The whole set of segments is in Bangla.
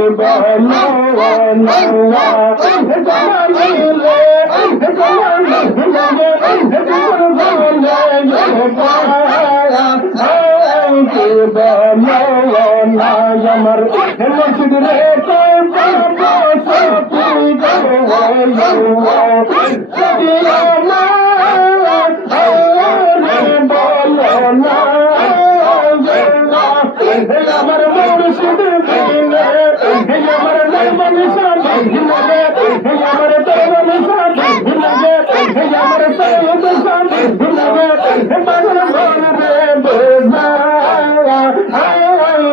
বলো না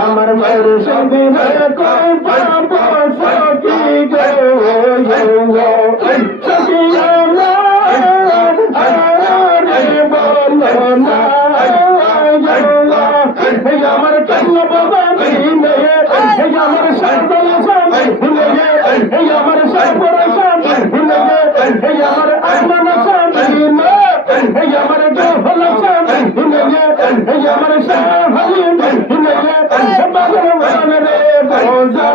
আমার মায়ের সঙ্গে কয় পাপ সকি গো আমার কান্না বাবা মিলে এই আমার সাদা লাসাম মিলে এই আমার সাপরাসাম মিলে এই আমার আত্মা লাসাম মিলে এই আমার জহল লাসাম মিলে এই আমার সাহালি মিলে বাবার ওখানে রে বোঝা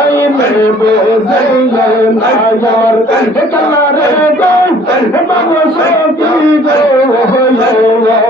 আই মে বোঝাইলেন